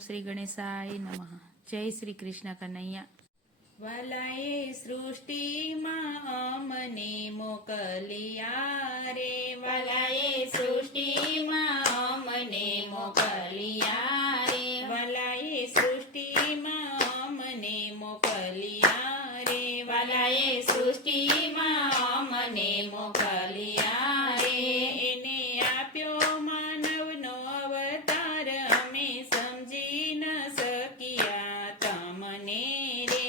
શ્રી ગણેશાય નમઃ. જય શ્રી કૃષ્ણ કનૈયા. વાલાએ સૃષ્ટિમાં અમને મોકલિયા રે, વાલાએ સૃષ્ટિમાં અમને મોકલિયા રે, વાલાએ સૃષ્ટિમાં અમને મોકલિયા રે, વાલાએ સૃષ્ટિમાં અમને મોકલિયા રે. એને આપ્યો માનવનો અવતાર, અમે સમજી ન શક્યા તમને રે.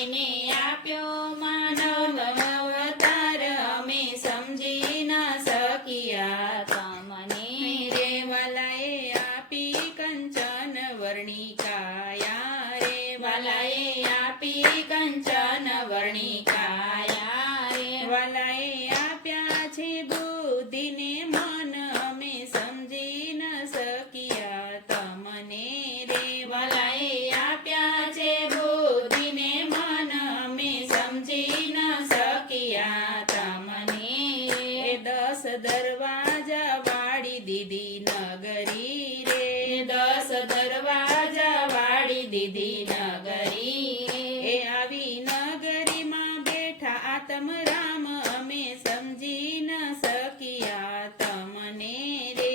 એને આપ્યો માનવ અવતાર, અમે સમજી ન શક્યા તમને રે. વાલાએ આપી કંચન વર્ણિકાયા રે, વાલાએ આપી કંચન વર્ણિકાયા રે, વાલાએ આપ્યા છે બુદ્ધિને મન, અમે સમજી ન શક્યા તમને રે. વાલાએ આપ્યા છે બુદ્ધિને મન, અમે સમજી ન શક્યા તમને એ રે. 10 દરવાજા વાળી દીધી નગરી રે, 10 દરવાજા વાળી દીધી નગરી એ રે. આવી નગરીમાં બેઠા આત્મરામ, અમે સમજી ન શક્યા તમને રે.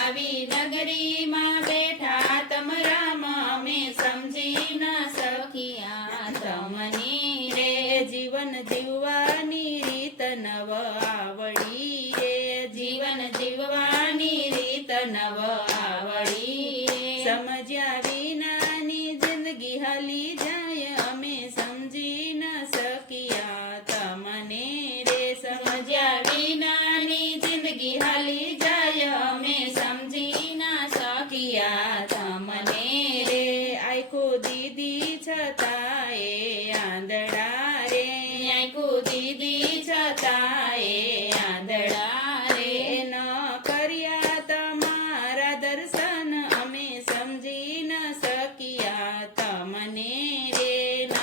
આવી નગરીમાં બેઠા આત્મરામ, અમે સમજી ન શક્યા તમને રે. જીવન જીવવાની રીત નવ આવડી રે, જીવન જીવવાની રીત નવ આવડી રે. સમજ્યા વિનાની જિંદગી હાલી જાય, અમે સમજી ન શક્યા તમને રે. સમજ્યા વિનાની જિંદગી હાલી જાય, અમે સમજી ના શક્યા તમને રે. આખો દીદી છતાંય આંધળા રે, આંખું દીદી છતાંય આંધળા રે. ન કર્યા તમારા દર્શન, અમે સમજી ન શક્યા તમને રે. ન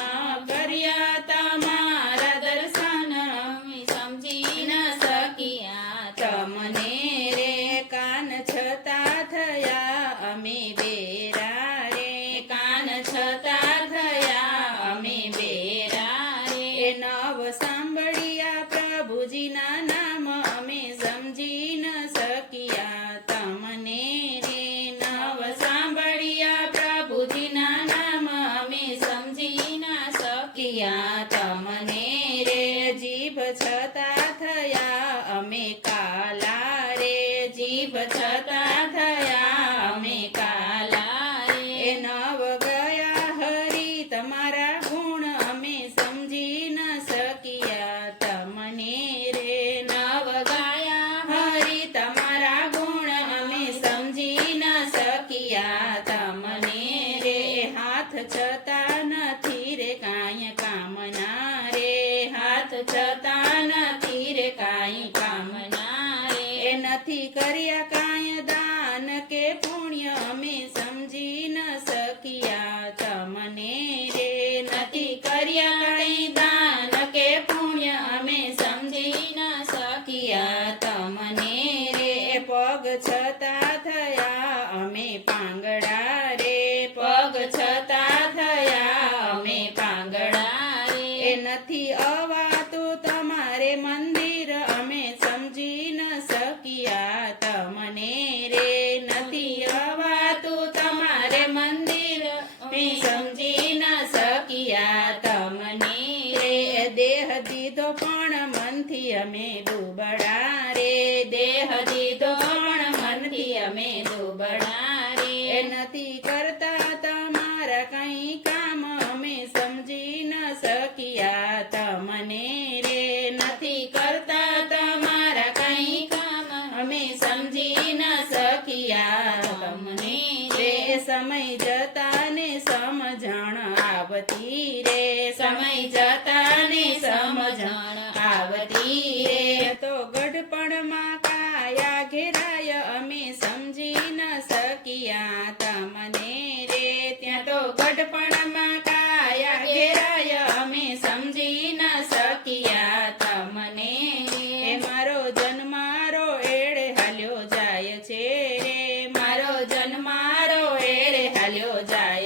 કર્યા તમારા દર્શન, અમે સમજી ન શક્યા તમને રે. કાન છતાં થયા અમે બેરા રે, કાન છતાં થયા અમે બેરા એ રે. નવ સાંભળ્યા પ્રભુજીના નામ, અમે સમજી ન શક્યા તમને રે. નવ સાંભળ્યા પ્રભુજીના નામ, અમે સમજી ના શક્યા તમને રે. જીભ છતાં થયા અમે કાલા રે, જીભ છતાં થયા અમે કાલા એ રે. નવ ગયા હરી તમારા ગુણ, અમે સમજી ન શક્યા તમને રે. નવ ગાયા હરી તમારા ગુણ, અમે સમજી ન શક્યા તમને રે. હાથ છતાં નથી રે કાંઈ કામના રે, હાથ છતાં નથી રે કાંઈ કામના એ રે. નથી કર્યા કાંઈ દાન કે પુણ્ય, અમે સમજી ન શક્યા તમને રે. નથી કર્યા કંઈ દાન કે પુણ્ય, અમે સમજી ન શક્યા તમને રે. પગ છતાં થયા અમે પાંગડા રે, પગ છતાં થયા અમે પાંગડા એ રે. નથી અવાતું તમારે મંદિર, અમે સમજી ન શક્યા તમને રે. નથી અવાતું તમારે મંદિર, અમે સમજી ન શક્યા તમને રે. દેહ દીધો પણ મનથી અમે દુબળા રે, દેહ દીધો પણ મનથી અમે દુબળા એ રે. નથી કરતા તમારા કંઈ કામ, અમે સમજી ન શક્યા તમને રે. નથી કરતા તમારા કંઈ કામ, અમે સમજી ન શક્યા તમને રે. રે. સમય જતા ને સમજણ આવતી રે, સમય જતા ને સમજણ આવતી રે. તો ગઢપણમાં કાયા ઘેરાય, અમે સમજી ન શક્યા તમને રે. ત્યાં તો ગઢપણમાં કાયા ઘેરાય, અમે સમજી ન શક્યા તમને એ રે. મારો જન્મારો એળે હાલ્યો જાય છે રે, મારો જન્મારો એળે હાલ્યો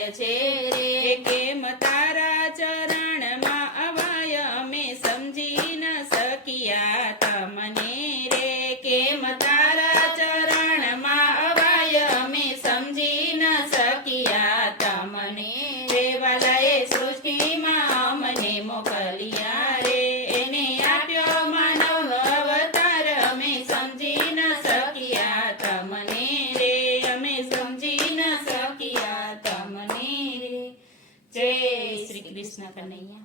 થાય છે રે એ કેમ તારા ચરણમાં અવાય અમે સમજી ન શક્યા તમને રે કેમ તારા ચરણમાં અવાય અમે સમજી ન શક્યા તમને દેવાલયે સૃષ્ટિમાં અમને મોકલ્યા રે એને આપ્યો માનવ અવતાર અમે સમજી ન શક્યા તમને રે અમે સમજી ન શક્યા તમને રે જય શ્રી કૃષ્ણ કનૈયા